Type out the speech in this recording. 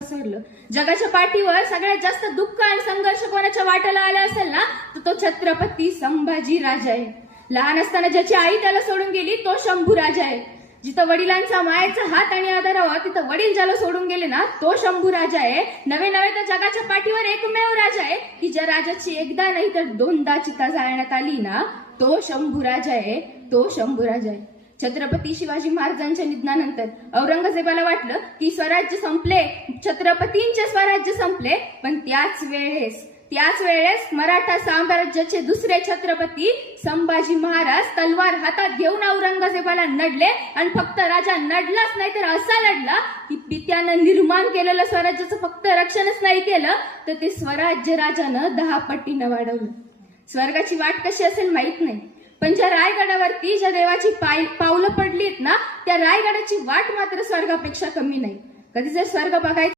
सोडलं. जगाच्या पाठीवर सगळ्यात जास्त दुःख आणि संघर्ष कोणाच्या वाट्याला आला असेल ना तर तो छत्रपती संभाजी राजा आहे. लहान असताना ज्याची आई त्याला सोडून गेली तो शंभू राजा आहे. जिथं वडिलांचा मायेचा हात आणि आधार हवा तिथं वडील ज्याला सोडून गेले ना तो शंभू राजा आहे. नवे नवे तर जगाच्या पाठीवर एकमेव राजा आहे की ज्या राजाची एकदा नाही तर दोनदा चिता जाळण्यात आली ना तो शंभू राजा आहे. तो शंभू राजा आहे. छत्रपती शिवाजी महाराजांच्या निधनानंतर औरंगजेबाला वाटलं की स्वराज्य संपले, छत्रपतींचे स्वराज्य संपले, पण त्याच वेळेस मराठा साम्राज्याचे दुसरे छत्रपती संभाजी महाराज तलवार हातात घेऊन औरंगजेबाला नडले आणि फक्त राजा नडलाच नाही तर असा लढला की पित्यानं निर्माण केलेलं स्वराज्याचं फक्त रक्षणच नाही केलं तर ते स्वराज्य राजानं 10 पटीनं वाढवलं. स्वर्गाची वाट कशी असेल माहित नाही, पण ज्या रायगडावरती ज्या देवाची पावलं पडलीत ना त्या रायगडाची वाट मात्र स्वर्गापेक्षा कमी नाही. कधी जर स्वर्ग बघायचं